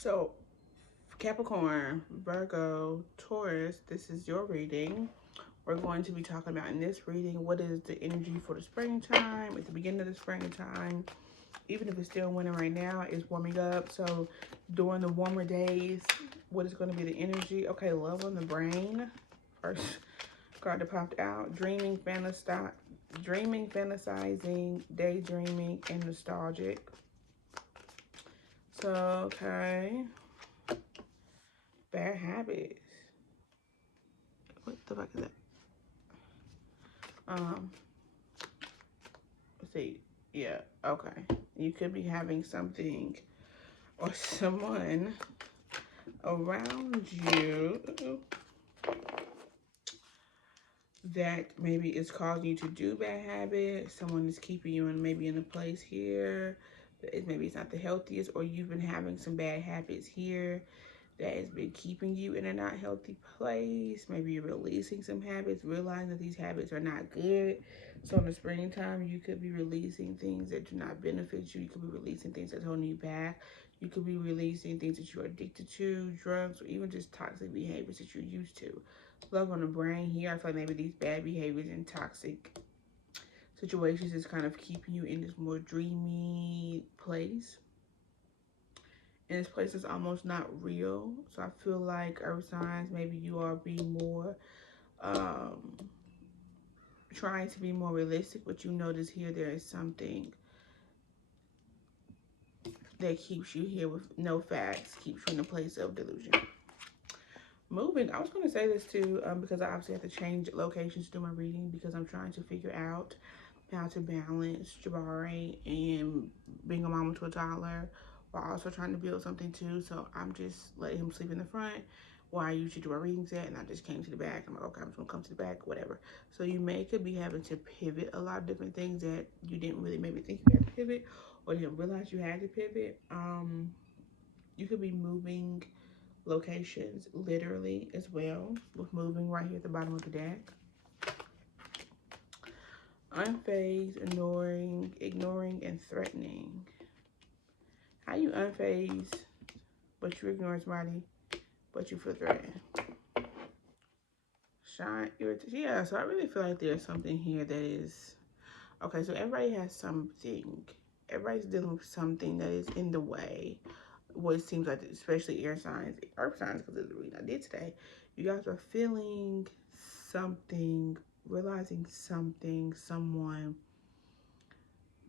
So, Capricorn, Virgo, Taurus, this is your reading. We're going to be talking about in this reading what is the energy for the springtime, at the beginning of the springtime. Even if it's still winter right now, it's warming up. So, during the warmer days, what is going to be the energy? Okay, love on the brain. First card that popped out: dreaming, fantasizing, daydreaming, and nostalgic. So, okay. Bad habits. What the fuck is that? Um, let's see. Yeah, okay. You could be having something or someone around you that maybe is causing you to do bad habits. Someone is keeping you in maybe in a place here that is maybe it's not the healthiest, or you've been having some bad habits here that has been keeping you in a not healthy place. Maybe you're releasing some habits, realizing that these habits are not good. So in the springtime, you could be releasing things that do not benefit you. You could be releasing things that's holding you back. You could be releasing things that you're addicted to, drugs, or even just toxic behaviors that you're used to. Love on the brain here. I feel like maybe these bad behaviors and toxic situations is kind of keeping you in this more dreamy place. And this place is almost not real. So I feel like earth signs, maybe you are being more, um, trying to be more realistic, but you notice here there is something that keeps you here with no facts, keeps you in a place of delusion. Moving, I was going to say this too, because I obviously have to change locations to do my reading because I'm trying to figure out how to balance Jabari and being a mama to a toddler while also trying to build something too. So I'm just letting him sleep in the front where I usually do my readings at, and I just came to the back. I'm like, okay, I'm just gonna come to the back, whatever. So you could be having to pivot a lot of different things that you didn't really maybe think you had to pivot or didn't realize you had to pivot. You could be moving locations literally as well, with moving right here at the bottom of the deck. Unfazed, ignoring, and threatening. How you unfazed, but you ignore somebody, but you feel threatened? Shine, irritation. Yeah, so I really feel like there's something here that is okay. So everybody has something. Everybody's dealing with something that is in the way. What it seems like, especially air signs, earth signs, because of the reading I did today. You guys are feeling something, realizing something, someone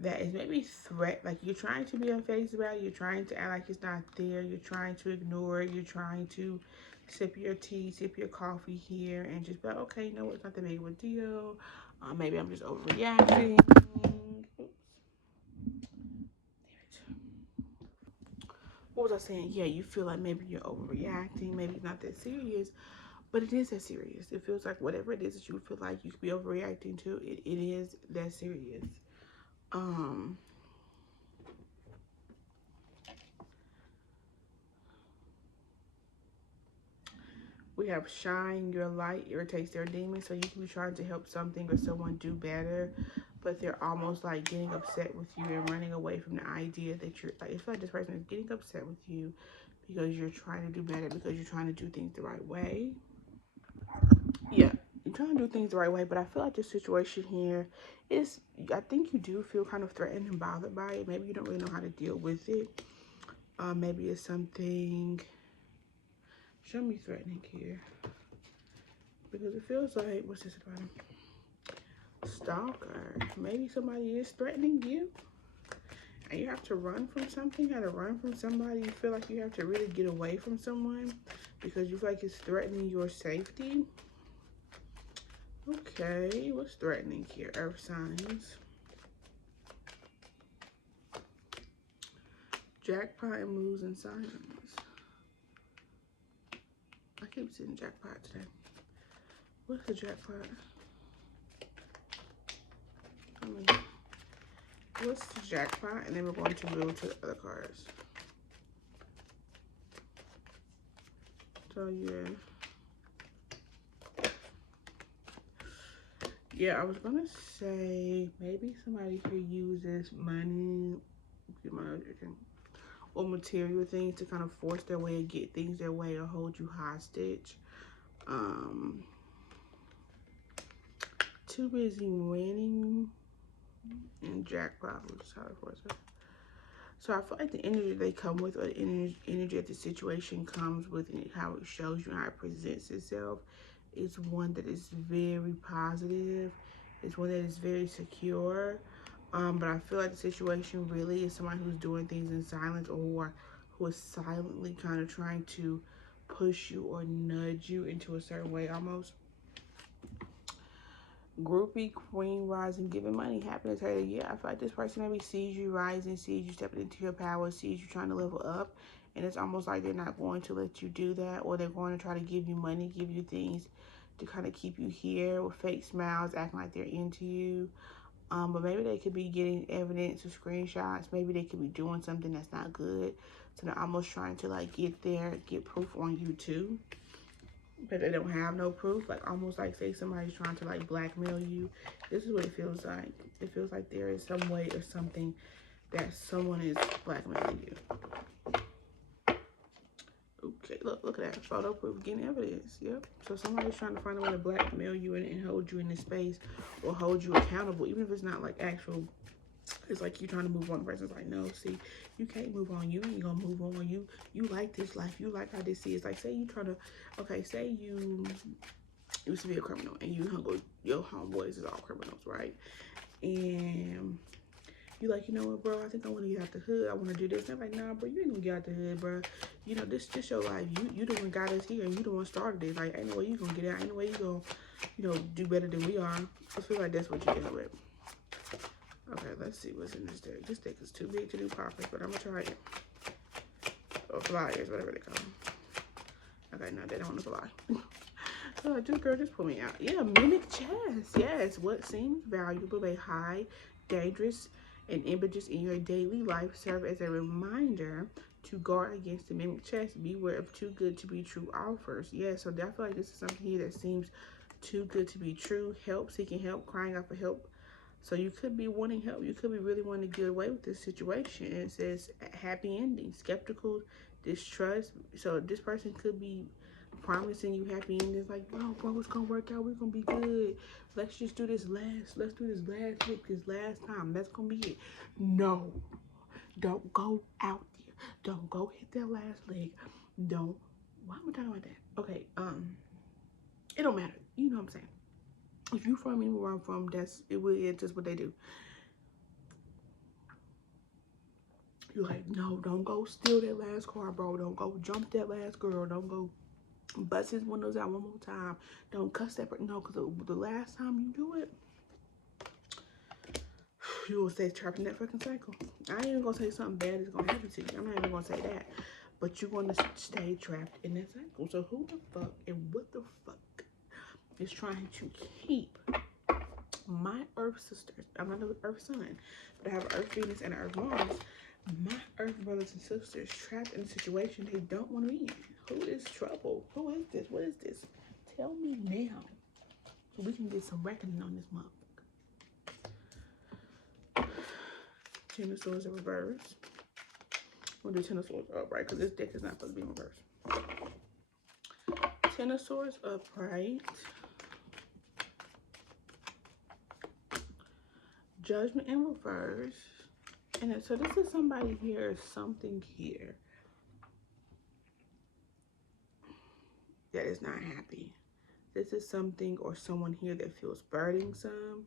that is maybe threat, like you're trying to be unfazed about it, you're trying to act like it's not there, you're trying to ignore it, you're trying to sip your tea, sip your coffee here, and just be like, okay, you know what, it's not that big of a deal. Maybe I'm just overreacting. Oops. What was I saying? Yeah, you feel like maybe you're overreacting, maybe it's not that serious, but it is that serious. It feels like whatever it is that you feel like you could be overreacting to, it is that serious. Um, We have shine your light irritates their demons. So you can be trying to help something or someone do better, but they're almost like getting upset with you and running away from the idea that you're like, it's like this person is getting upset with you because you're trying to do better, because you're trying to do things the right way. Yeah, you're trying to do things the right way, but I feel like this situation here is, I think you do feel kind of threatened and bothered by it. Maybe you don't really know how to deal with it. Maybe it's something, show me threatening here. Because it feels like, what's this about him? Stalker. Maybe somebody is threatening you and you have to run from something. You have to run from somebody. You feel like you have to really get away from someone because you feel like it's threatening your safety. Okay, what's threatening here? Earth signs. Jackpot and moves in silence. I keep seeing jackpot today. What's the jackpot? What's the jackpot? And then we're going to move to the other cards. So yeah. Yeah, I was gonna say maybe somebody here uses money, or material things to kind of force their way or get things their way or hold you hostage. Um, Too busy winning and jackpot, which is hard for us. So I feel like the energy they come with, or the energy that the situation comes with, and how it shows you, how it presents itself, is one that is very positive. It's one that is very secure. But I feel like the situation really is somebody who's doing things in silence, or who is silently kind of trying to push you or nudge you into a certain way almost. Groupie, queen, rising, giving money, happiness, hater. Yeah, I feel like this person maybe sees you rising, sees you stepping into your power, sees you trying to level up, and it's almost like they're not going to let you do that, or they're going to try to give you money, give you things to kind of keep you here with fake smiles, acting like they're into you. But maybe they could be getting evidence or screenshots. Maybe they could be doing something that's not good. So they're almost trying to like get proof on you too. But they don't have no proof. Like almost like say somebody's trying to like blackmail you. This is what it feels like. It feels like there is some way or something that someone is blackmailing you. Okay, look at that. Photo proof, getting evidence. Yep. So somebody's trying to find a way to blackmail you and hold you in this space or hold you accountable, even if it's not like actual. It's like you trying to move on. The person's like, no, see, you can't move on. You ain't gonna move on. You like this life. You like how this is. Like, say you trying to, okay, say you used to be a criminal and you hung with your homeboys is all criminals, right? And you like, you know what, bro? I think I want to get out the hood. I want to do this. And they're like, nah, bro, you ain't gonna get out the hood, bro. You know, this your life. You the one got us here, and you the one started it. Like, ain't no way you gonna get out. Ain't no way you gonna, do better than we are. I feel like that's what you're dealing with. Okay, let's see what's in this deck. This deck is too big to do poppers, but I'm gonna try it. Or flyers, whatever they call them. Okay, no, they don't want to fly. Just girl, just pull me out. Yeah, mimic chess. Yes, what seems valuable may hide dangerous and images in your daily life serve as a reminder to guard against the mimic chess. Beware of too good to be true offers. Yeah, so I feel like this is something here that seems too good to be true. Help, seeking help, crying out for help. So you could be wanting help. You could be really wanting to get away with this situation. And it says happy ending, skeptical, distrust. So this person could be promising you happy endings, like, bro, it's gonna work out. We're gonna be good. Let's do this last hit, this last time. That's gonna be it. No, don't go out there. Don't go hit that last leg. Don't. Why am I talking about that? Okay, it don't matter. You know what I'm saying? If you from anywhere I'm from, it's just what they do. You're like, no, don't go steal that last car, bro. Don't go jump that last girl. Don't go bust his windows out one more time. Don't cuss that person. No, because the last time you do it, you will stay trapped in that fucking cycle. I ain't even gonna say something bad is gonna happen to you. I'm not even gonna say that. But you're gonna stay trapped in that cycle. So who the fuck and what the fuck is trying to keep my Earth sisters? I'm not an Earth sun, but I have Earth Venus and Earth Mars. My Earth brothers and sisters trapped in a situation they don't want to be in. Who is trouble? Who is this? What is this? Tell me now, so we can get some reckoning on this motherfucker. Ten of Swords in reverse. We'll do Ten of Swords upright because this deck is not supposed to be in reverse. Ten of Swords upright. Judgment in reverse. And so this is somebody here, something here that is not happy. This is something or someone here that feels burdensome,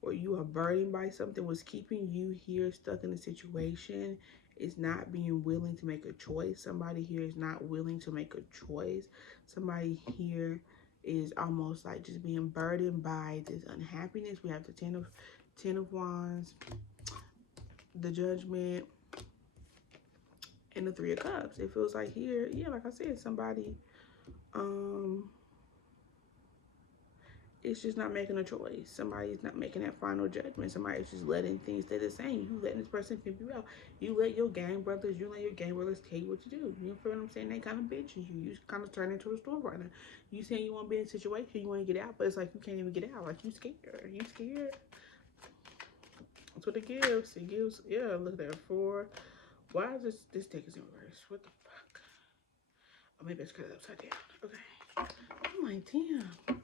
or you are burdened by something. Was keeping you here stuck in a situation is not being willing to make a choice. Somebody here is not willing to make a choice. Somebody here is almost like just being burdened by this unhappiness. We have the Ten of Wands, the Judgment, and the Three of Cups. It feels like here, yeah, like I said, somebody it's just not making a choice. Somebody's not making that final judgment. Somebody's just letting things stay the same. You letting this person pimp you out. You let your gang brothers tell you what to do. You feel what I'm saying? They kind of bitching you. You kind of turn into a store runner. You saying you want to be in a situation, you want to get out, but it's like you can't even get out. Like you scared. You scared. That's what it gives. It gives, yeah, look at that. 4. Why is this deck is in reverse? What the fuck? Oh, maybe it's because it's upside down. Okay. I'm like, damn.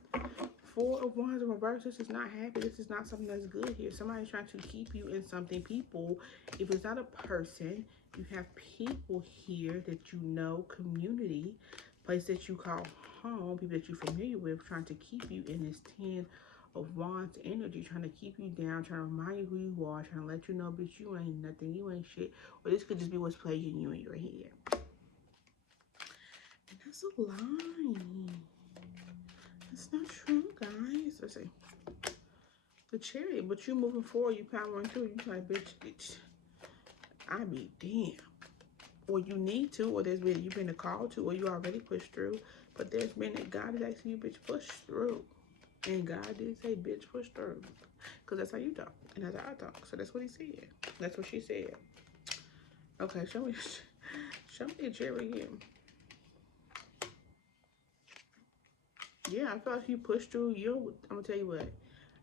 4 of Wands in reverse. This is not happy. This is not something that's good here. Somebody's trying to keep you in something. People, if it's not a person, you have people here that you know, community, place that you call home, people that you're familiar with, trying to keep you in this 10 of Wands energy, trying to keep you down, trying to remind you who you are, trying to let you know, bitch, you ain't nothing, you ain't shit. Or this could just be what's plaguing you in your head. And that's a lie. It's not true, guys. Let's see. The Chariot, but you moving forward, you powering through. You like, bitch, I be damn. Or you need to, or there's been, you've been a call to, or you already pushed through. But there's been that God is asking you, bitch, push through. And God did say, bitch, push through. Because that's how you talk. And that's how I talk. So that's what he said. That's what she said. Okay, show me the Chariot. Yeah, I feel like if you push through, I'm going to tell you what.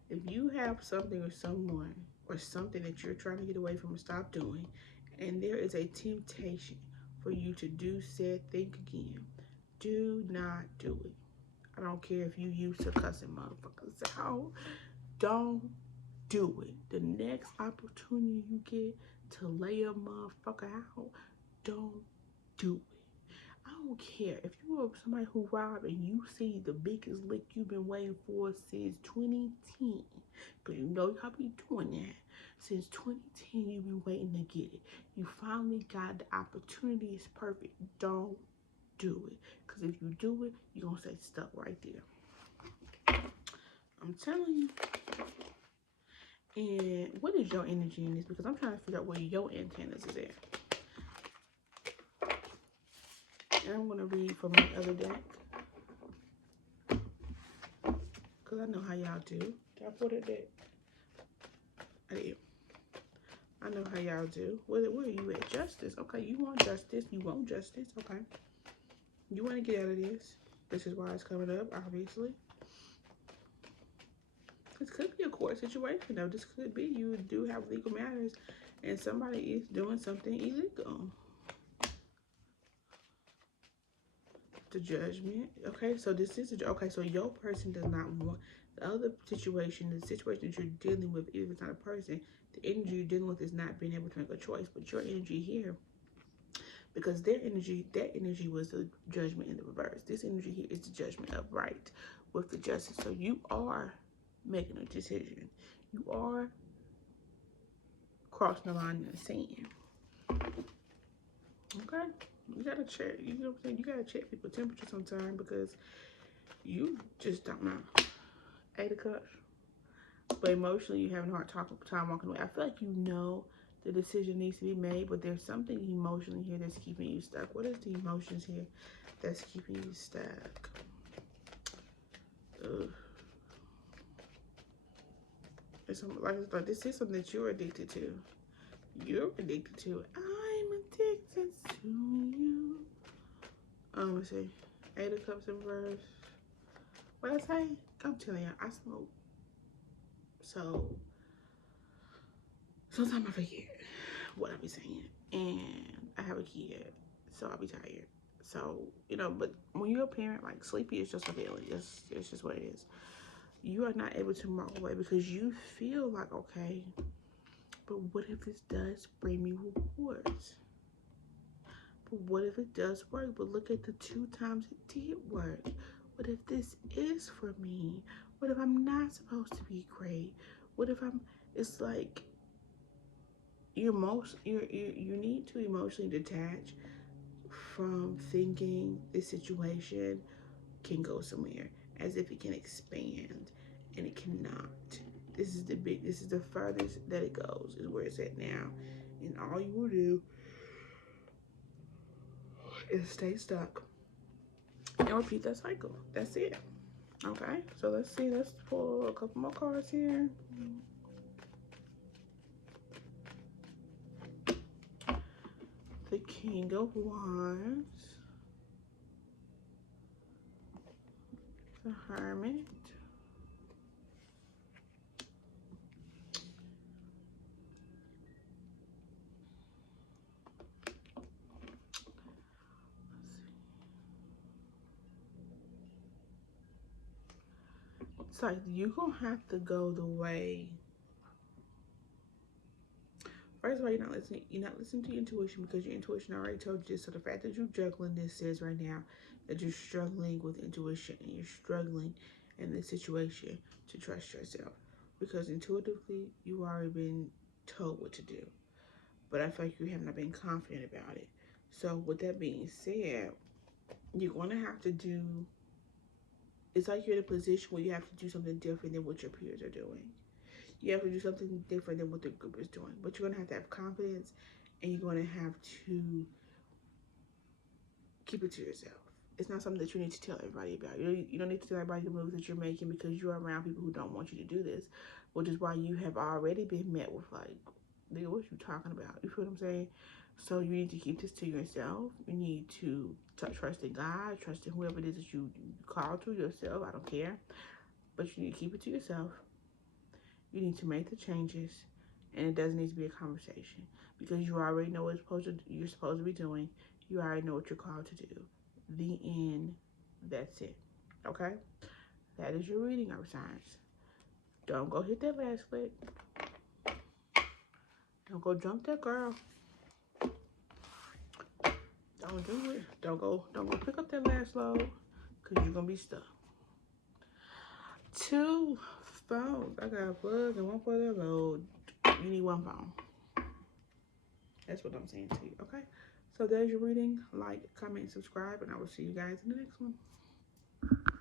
If you have something or someone or something that you're trying to get away from and stop doing, and there is a temptation for you to do said thing again, do not do it. I don't care if you used to cussing motherfuckers out. Don't do it. The next opportunity you get to lay a motherfucker out, don't do it. I don't care if you are somebody who robbed and you see the biggest lick you've been waiting for since 2010, because you know y'all be doing that. Since 2010, you've been waiting to get it. You finally got the opportunity. It's perfect. Don't do it, because if you do it, you're gonna stay stuck right there. I'm telling you. And what is your energy in this? Because I'm trying to figure out where your antennas is at. And I'm going to read from my other deck. Because I know how y'all do. Did I put it there? I did. I know how y'all do. Where are you at? Justice. Okay, you want justice. You want justice. Okay. You want to get out of this. This is why it's coming up, obviously. This could be a court situation, though. This could be you do have legal matters and somebody is doing something illegal. The Judgment. Okay, so this is okay. So your person does not want the other situation. The situation that you're dealing with, even if it's not a person, the energy you're dealing with is not being able to make a choice. But your energy here, because their energy, that energy was the Judgment in the reverse. This energy here is the Judgment upright with the Justice. So you are making a decision. You are crossing the line in the sand. Okay. You gotta check, you know what I'm saying? You gotta check people's temperature sometimes because you just don't know. 8 of Cups. But emotionally, you're having a hard time walking away. I feel like you know the decision needs to be made, but there's something emotionally here that's keeping you stuck. What is the emotions here that's keeping you stuck? Ugh. It's like this is something that you're addicted to. You're addicted to it. I'm addicted to you. Let's see. 8 of Cups in reverse. What I say? I'm telling you, I smoke. So sometimes I forget what I be saying. And I have a kid, so I'll be tired. So, you know, but when you're a parent, like sleepy is just a feeling. It's just what it is. You are not able to walk away because you feel like, okay, but what if this does bring me rewards? But what if it does work? But look at the 2 times it did work. What if this is for me? What if I'm not supposed to be great? What if it's like you need to emotionally detach from thinking this situation can go somewhere as if it can expand, and it cannot. This is the furthest that it goes is where it's at now, and all you will do is stay stuck and repeat that cycle. That's it. Okay, so let's see. Let's pull a couple more cards here. The King of Wands, the Hermit, It's like you're gonna have to go the way. First of all, you're not listening to your intuition because your intuition already told you this. So the fact that you're juggling this says right now that you're struggling with intuition and you're struggling in this situation to trust yourself. Because intuitively you've already been told what to do. But I feel like you have not been confident about it. So with that being said, you're gonna have to do, it's like you're in a position where you have to do something different than what your peers are doing. You have to do something different than what the group is doing. But you're gonna have to have confidence and you're gonna have to keep it to yourself. It's not something that you need to tell everybody about. You don't need to tell everybody the moves that you're making because you're around people who don't want you to do this, which is why you have already been met with like, nigga, what you talking about? You feel what I'm saying? So you need to keep this to yourself. You need to trust in God, trust in whoever it is that you call to yourself. I don't care, but you need to keep it to yourself. You need to make the changes, and it doesn't need to be a conversation because you already know what you're supposed to be doing. You already know what you're called to do. The end. That's it. Okay? That is your reading, our signs. Don't go hit that last click. Don't go jump that girl. Don't do it. Don't go pick up that last load because you're gonna be stuck. 2 phones. I got a plug and one for the load. You need 1 phone. That's what I'm saying to you, okay? So there's your reading. Like, comment, subscribe, and I will see you guys in the next one.